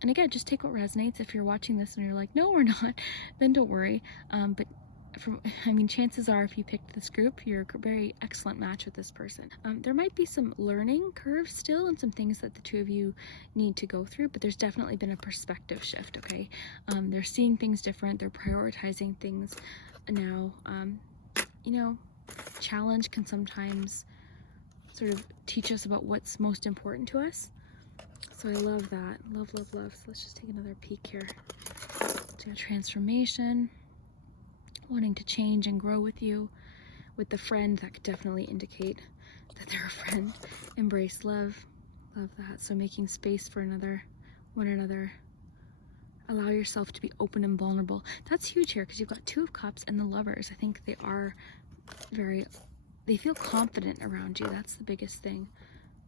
And again, just take what resonates. If you're watching this and you're like, no, we're not, then don't worry. But chances are, if you picked this group, you're a very excellent match with this person. There might be some learning curves still and some things that the two of you need to go through, but there's definitely been a perspective shift, okay? They're seeing things different. They're prioritizing things now. Challenge can sometimes sort of teach us about what's most important to us. So I love that. Love, love, love. So let's just take another peek here. So a transformation, wanting to change and grow with you. With the friend, that could definitely indicate that they're a friend. Embrace love. Love that. So making space for one another. Allow yourself to be open and vulnerable. That's huge here, because you've got Two of Cups and the Lovers. I think they are they feel confident around you. That's the biggest thing.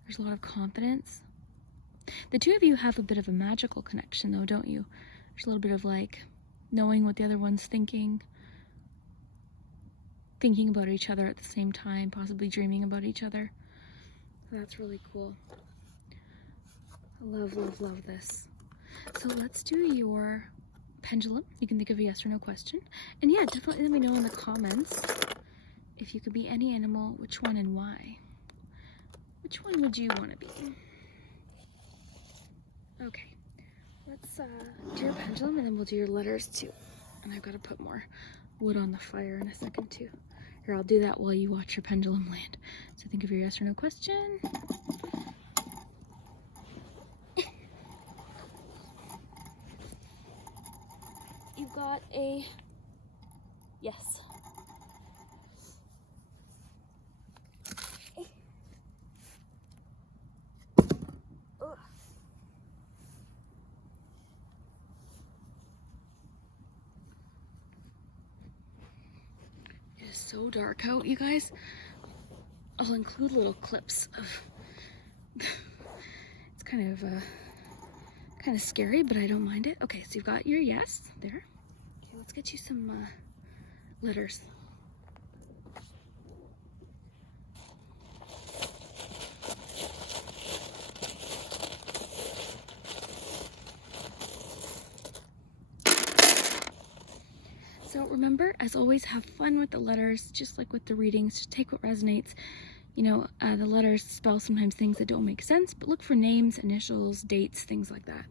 There's a lot of confidence. The two of you have a bit of a magical connection though, don't you? There's a little bit of like knowing what the other one's thinking about each other at the same time, possibly dreaming about each other. That's really cool. I love, love, love this. So let's do your pendulum. You can think of a yes or no question. And yeah, definitely let me know in the comments if you could be any animal, which one and why. Which one would you want to be? Okay, let's do your pendulum and then we'll do your letters too. And I've got to put more wood on the fire in a second too. Here, I'll do that while you watch your pendulum land. So think of your yes or no question. You've got a yes. So dark out, you guys. I'll include little clips of it's kind of scary, but I don't mind it. Okay, so you've got your yes there. Okay, let's get you some letters. So remember, as always, have fun with the letters, just like with the readings. Just take what resonates. You know, the letters spell sometimes things that don't make sense, but look for names, initials, dates, things like that.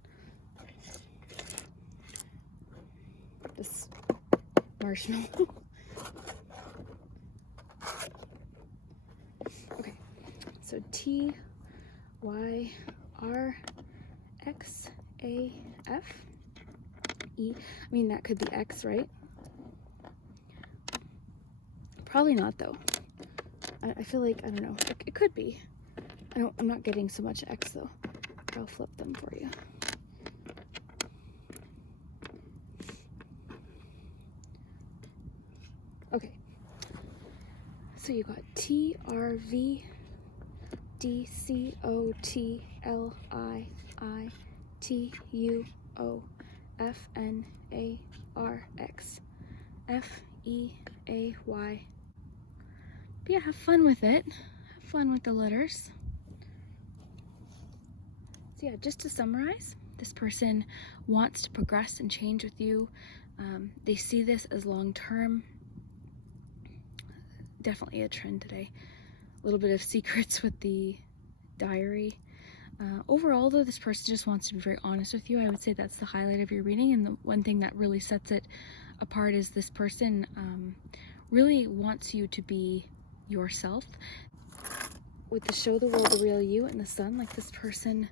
This marshmallow. Okay, so T, Y, R, X, A, F, E. I mean, that could be X, right? Probably not though. I feel like, I don't know, it could be. I'm not getting so much X though. I'll flip them for you. Okay. So you got T, R, V, D, C, O, T, L, I, T, U, O, F, N, A, R, X, F, E, A, Y. But yeah, have fun with it. Have fun with the letters. So yeah, just to summarize, this person wants to progress and change with you. They see this as long-term. Definitely a trend today. A little bit of secrets with the diary. Overall though, this person just wants to be very honest with you. I would say that's the highlight of your reading, and the one thing that really sets it apart is this person really wants you to be yourself. With the show the world the real you and the sun, like this person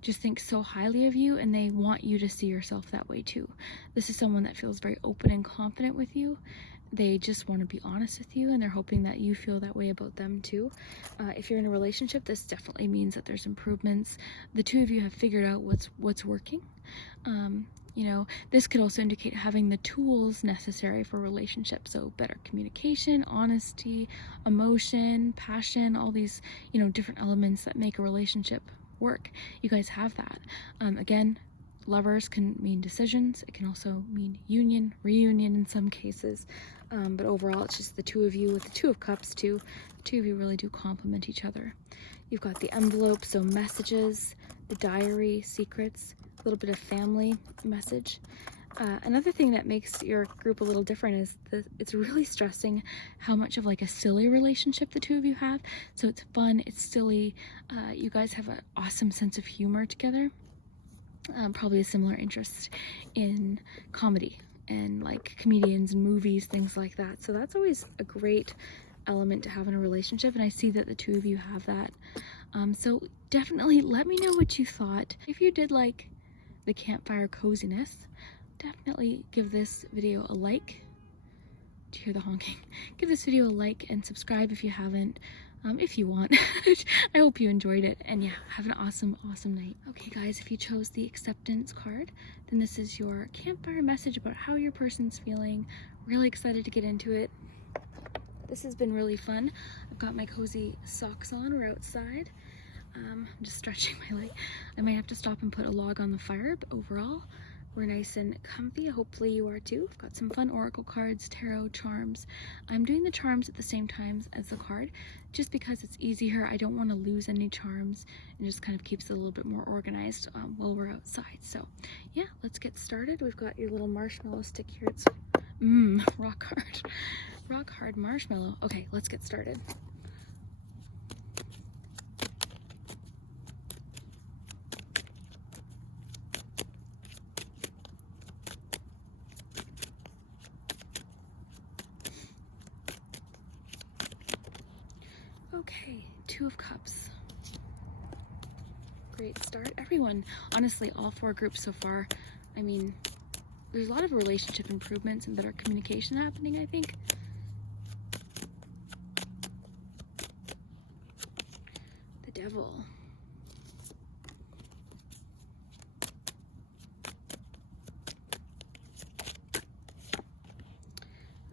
just thinks so highly of you and they want you to see yourself that way too. This is someone that feels very open and confident with you. They just want to be honest with you and they're hoping that you feel that way about them too. If you're in a relationship, this definitely means that there's improvements. The two of you have figured out what's working. You know, this could also indicate having the tools necessary for a relationship. So better communication, honesty, emotion, passion, all these, you know, different elements that make a relationship work. You guys have that. Again, lovers can mean decisions. It can also mean union, reunion in some cases. But overall, it's just the two of you with the Two of Cups too. The two of you really do complement each other. You've got the envelope, so messages, the diary, secrets, a little bit of family message. Another thing that makes your group a little different is that it's really stressing how much of like a silly relationship the two of you have. So it's fun, it's silly, you guys have an awesome sense of humor together. Probably a similar interest in comedy and like comedians and movies, things like that. So that's always a great element to have in a relationship, and I see that the two of you have that. So definitely let me know what you thought. If you did like the campfire coziness, definitely give this video a like. Do you hear the honking? Give this video a like and subscribe if you haven't, if you want. I hope you enjoyed it, and yeah, have an awesome night. Okay guys, if you chose the acceptance card, then this is your campfire message about how your person's feeling. Really excited to get into it. This has been really fun. I've got my cozy socks on. We're outside. I'm just stretching my leg. I might have to stop and put a log on the fire, but overall, we're nice and comfy. Hopefully you are too. I've got some fun oracle cards, tarot, charms. I'm doing the charms at the same time as the card, just because it's easier. I don't want to lose any charms, and just kind of keeps it a little bit more organized while we're outside. So yeah, let's get started. We've got your little marshmallow stick here. It's rock hard. Rock hard marshmallow. Okay, let's get started. Okay, Two of Cups. Great start. Everyone, honestly, all four groups so far, I mean, there's a lot of relationship improvements and better communication happening, I think. The Devil.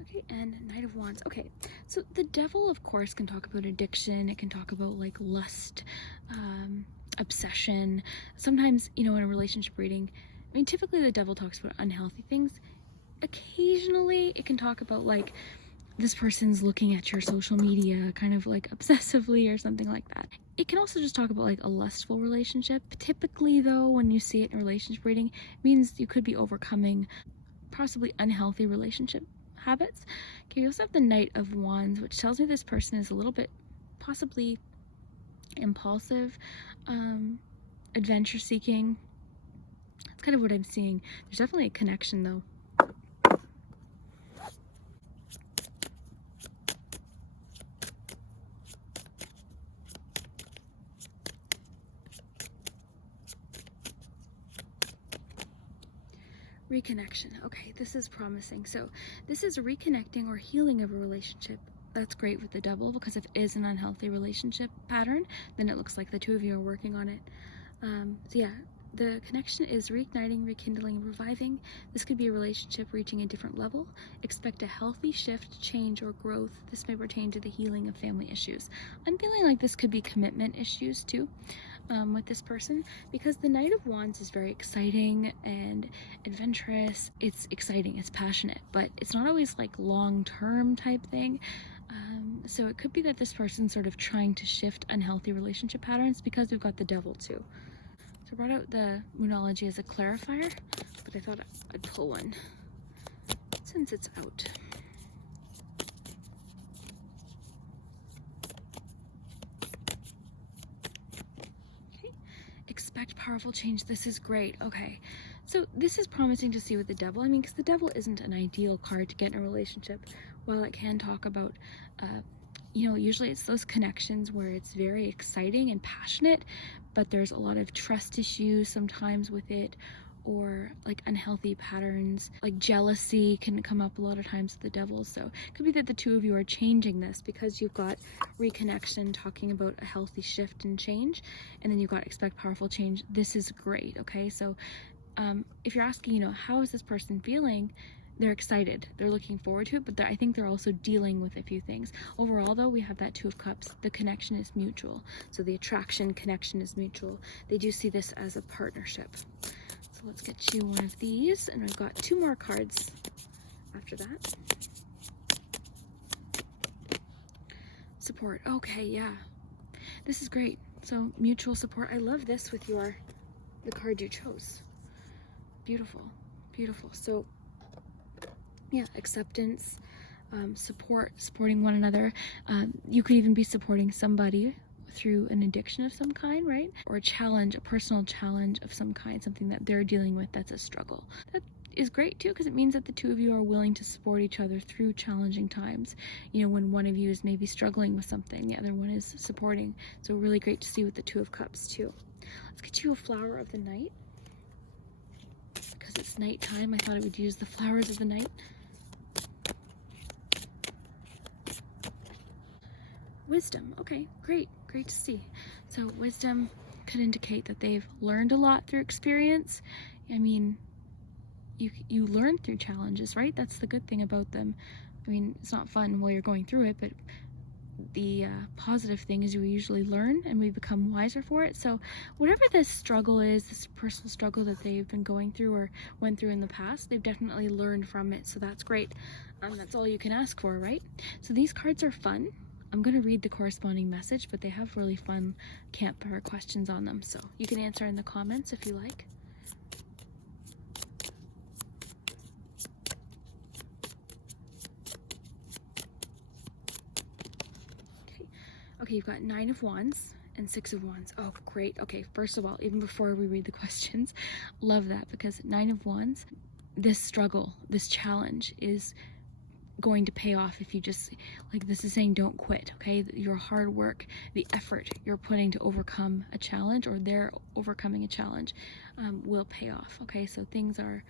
Okay, and Knight of Wands. Okay, so the Devil, of course, can talk about addiction. It can talk about like lust, obsession. Sometimes, you know, in a relationship reading, I mean, typically the Devil talks about unhealthy things. Occasionally it can talk about like this person's looking at your social media kind of like obsessively or something like that. It can also just talk about like a lustful relationship. Typically though, when you see it in relationship reading, it means you could be overcoming possibly unhealthy relationship habits. Okay, you also have the Knight of Wands, which tells me this person is a little bit possibly impulsive, adventure seeking. That's kind of what I'm seeing. There's definitely a connection though. Reconnection. Okay, this is promising. So this is reconnecting or healing of a relationship. That's great with the Devil, because if it is an unhealthy relationship pattern, then it looks like the two of you are working on it. So yeah, the connection is reigniting, rekindling, reviving. This could be a relationship reaching a different level. Expect a healthy shift, change, or growth. This may pertain to the healing of family issues. I'm feeling like this could be commitment issues too. With this person, because the Knight of Wands is very exciting and adventurous. It's exciting, it's passionate, but it's not always like long-term type thing. So it could be that this person's sort of trying to shift unhealthy relationship patterns, because we've got the Devil too. So I brought out the Moonology as a clarifier, but I thought I'd pull one since it's out. Expect powerful change. This is great. Okay, so this is promising to see with the Devil. I mean, because the Devil isn't an ideal card to get in a relationship. While it can talk about, you know, usually it's those connections where it's very exciting and passionate, but there's a lot of trust issues sometimes with it, or like unhealthy patterns, like jealousy can come up a lot of times with the Devil. So it could be that the two of you are changing this, because you've got reconnection talking about a healthy shift and change, and then you've got expect powerful change. This is great. Okay, so if you're asking, you know, how is this person feeling, they're excited, they're looking forward to it, but I think they're also dealing with a few things. Overall though, we have that Two of Cups. The connection is mutual. So the attraction connection is mutual. They do see this as a partnership. So let's get you one of these, and we've got 2 more cards after that. Support. Okay, yeah. This is great. So mutual support. I love this with the card you chose. Beautiful, beautiful. So yeah, acceptance, supporting one another. You could even be supporting somebody through an addiction of some kind, right? Or a challenge, a personal challenge of some kind, something that they're dealing with that's a struggle. That is great too, because it means that the 2 of you are willing to support each other through challenging times. You know, when one of you is maybe struggling with something, the other one is supporting. So really great to see with the 2 of Cups too. Let's get you a flower of the night. Because it's nighttime, I thought I would use the flowers of the night. Wisdom. Okay, great to see. So wisdom could indicate that they've learned a lot through experience. I mean, you learn through challenges, right? That's the good thing about them. I mean, it's not fun while you're going through it, but the positive thing is you usually learn and we become wiser for it. So whatever this struggle is, this personal struggle that they've been going through or went through in the past, they've definitely learned from it. So that's great. That's all you can ask for, right? So these cards are fun. I'm going to read the corresponding message, but they have really fun campfire questions on them. So you can answer in the comments if you like. Okay, you've got 9 of Wands and 6 of Wands. Oh, great. Okay, first of all, even before we read the questions, love that, because 9 of Wands, this struggle, this challenge is going to pay off if you just, like this is saying, don't quit, okay? Your hard work, the effort you're putting to overcome a challenge, or they're overcoming a challenge, will pay off, okay? So things are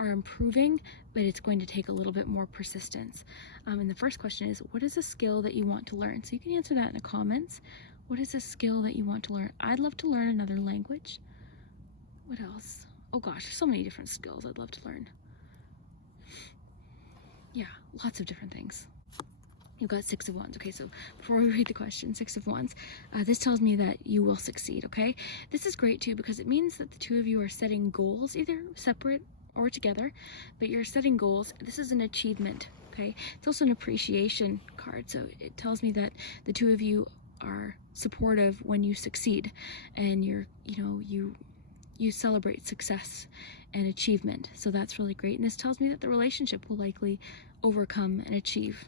improving, but it's going to take a little bit more persistence. And the first question is, what is a skill that you want to learn? So you can answer that in the comments. What is a skill that you want to learn? I'd love to learn another language. What else? Oh gosh, there's so many different skills I'd love to learn. Yeah, lots of different things. You've got 6 of Wands. Okay, so before we read the question, 6 of Wands, this tells me that you will succeed, okay? This is great too, because it means that the 2 of you are setting goals, either separate or together, but you're setting goals. This is an achievement, okay? It's also an appreciation card, so it tells me that the 2 of you are supportive when you succeed, and you celebrate success and achievement. So that's really great, and this tells me that the relationship will likely overcome and achieve.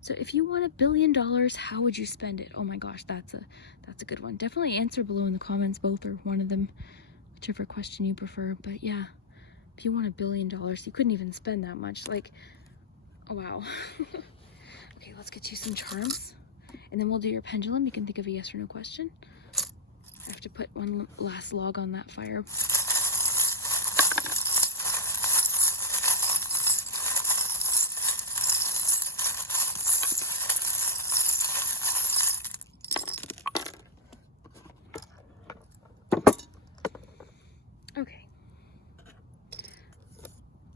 So if you want $1 billion, how would you spend it? Oh my gosh, that's a good one. Definitely answer below in the comments, both or one of them, whichever question you prefer. But yeah, if you want $1 billion, you couldn't even spend that much. Like, oh wow. Okay, let's get you some charms, and then we'll do your pendulum. You can think of a yes or no question. I have to put one last log on that fire.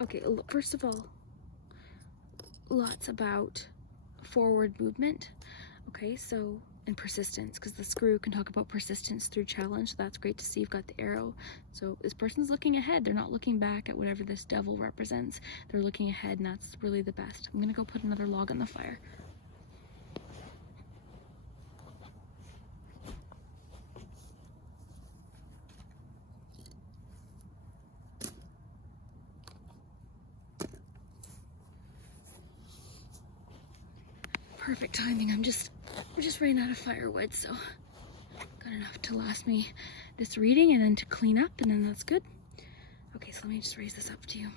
Okay, first of all, lots about forward movement, okay, so, and persistence, because the screw can talk about persistence through challenge. So that's great to see. You've got the arrow, so this person's looking ahead. They're not looking back at whatever this devil represents. They're looking ahead, and that's really the best. I'm gonna go put another log on the fire. Perfect timing. I'm just ran out of firewood, so got enough to last me this reading and then to clean up, and then that's good. Okay, so let me just raise this up to you.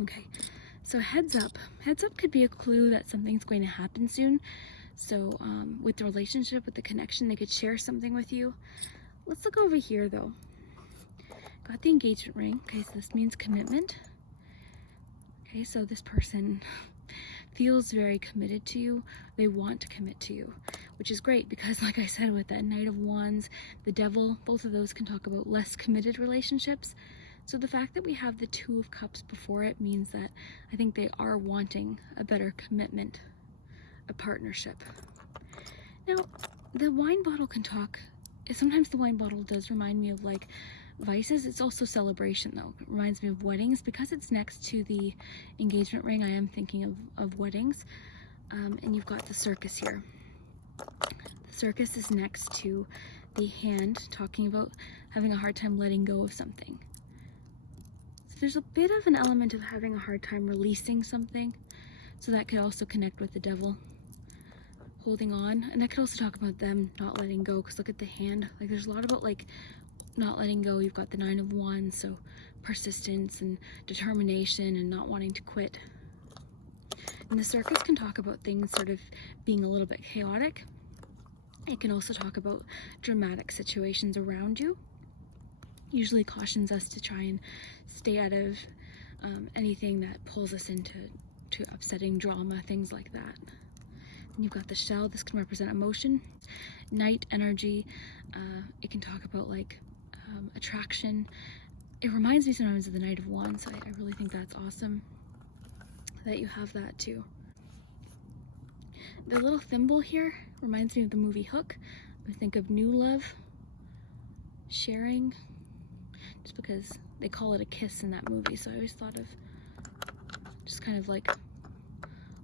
Okay, so heads up. Heads up could be a clue that something's going to happen soon. So with the relationship, with the connection, they could share something with you. Let's look over here though. Got the engagement ring. Okay, so this means commitment. Okay, so this person feels very committed to you. They want to commit to you, which is great, because like I said, with that Knight of Wands, the Devil, both of those can talk about less committed relationships. So the fact that we have the Two of Cups before it means that I think they are wanting a better commitment, a partnership. Now, the wine bottle can talk. Sometimes the wine bottle does remind me of like vices. It's also celebration though. It reminds me of weddings. Because it's next to the engagement ring, I am thinking of weddings. And you've got the circus here. The circus is next to the hand, talking about having a hard time letting go of something. So there's a bit of an element of having a hard time releasing something. So that could also connect with the devil. Holding on, and that could also talk about them not letting go, because look at the hand, like there's a lot about like not letting go. You've got the Nine of Wands, so persistence and determination and not wanting to quit. And the circus can talk about things sort of being a little bit chaotic. It can also talk about dramatic situations around you. Usually cautions us to try and stay out of anything that pulls us into upsetting drama, things like that. And you've got the shell. This can represent emotion, night energy. It can talk about like attraction. It reminds me sometimes of the Knight of Wands, so I really think that's awesome that you have that too. The little thimble here reminds me of the movie Hook. I think of new love, sharing, just because they call it a kiss in that movie, so I always thought of just kind of like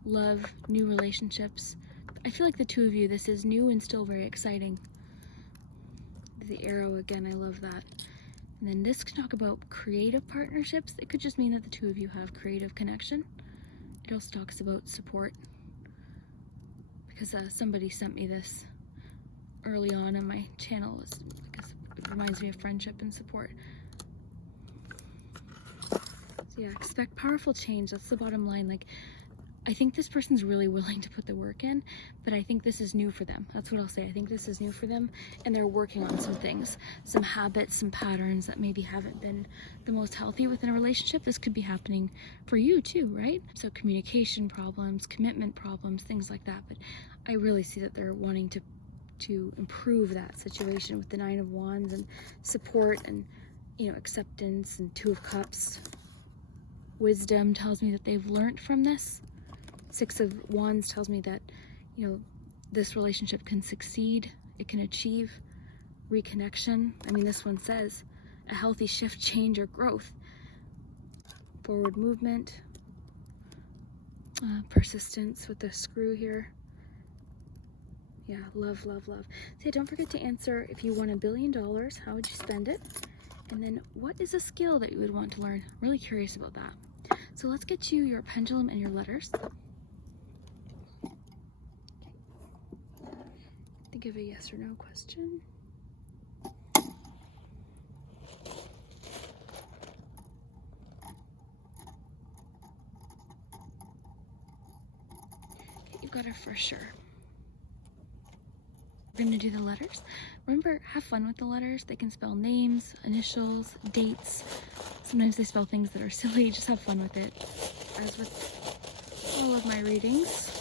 love, new relationships. I feel like the two of you, this is new and still very exciting. The arrow again, I love that. And then this can talk about creative partnerships. It could just mean that the two of you have creative connection. It also talks about support, because somebody sent me this early on my channel. It reminds me of friendship and support. So yeah, expect powerful change. That's the bottom line. Like, I think this person's really willing to put the work in, but I think this is new for them. That's what I'll say. I think this is new for them, and they're working on some things, some habits, some patterns that maybe haven't been the most healthy within a relationship. This could be happening for you too, right? So communication problems, commitment problems, things like that. But I really see that they're wanting to improve that situation with the Nine of Wands and support and, you know, acceptance, and Two of Cups. Wisdom tells me that they've learned from this. Six of Wands tells me that, you know, this relationship can succeed, it can achieve reconnection. I mean, this one says a healthy shift, change, or growth. Forward movement, persistence with the screw here. Yeah, love, love, love. So yeah, don't forget to answer, if you won $1 billion, how would you spend it? And then what is a skill that you would want to learn? I'm really curious about that. So let's get you your pendulum and your letters. Think of a yes or no question. Okay, you've got it for sure. We're going to do the letters. Remember, have fun with the letters. They can spell names, initials, dates. Sometimes they spell things that are silly. Just have fun with it. As with all of my readings.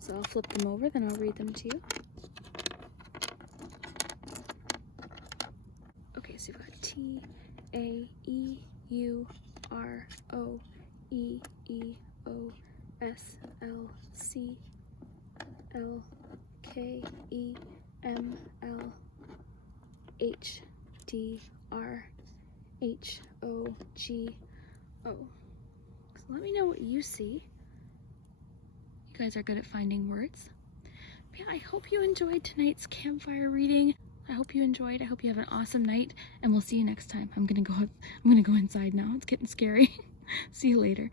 So I'll flip them over, then I'll read them to you. Okay, so you've got T, A, E, U, R, O, E, E, O, S, L, C, L, K, E, M, L, H, D, R, H, O, G, O. So let me know what you see. You guys are good at finding words. But yeah, I hope you enjoyed tonight's campfire reading. I hope you enjoyed. I hope you have an awesome night, and we'll see you next time. I'm gonna go inside now. It's getting scary. See you later.